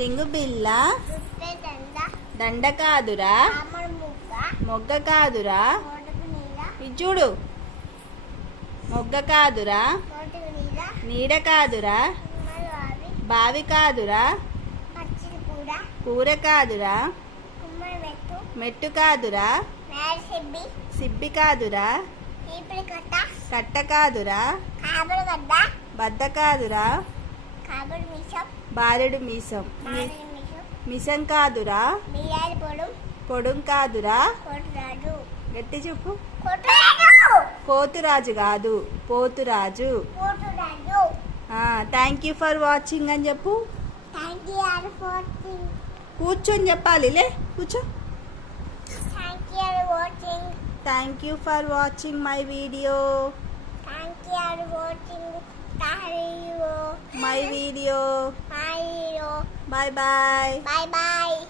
ring బిల్ల దండ కాదురా మొగ్గ కాదురా ఇది చూడు మొగ్గ కాదురా నీడ కాదురా బావి కాదురా కూర కాదురా మెట్టు కాదురా సిబ్బి కాదురా కట్ట కాదురా బద్ద కాదురా బారెడు మీసం మిసం కాదురా పొడుం కాదురా గట్టి చెప్పు కోతురాజు కాదు Pothuraju thank you for watching అని చెప్పు కూర్చొని చెప్పాలి లే కూర్చో thank you for watching my video my video bye bye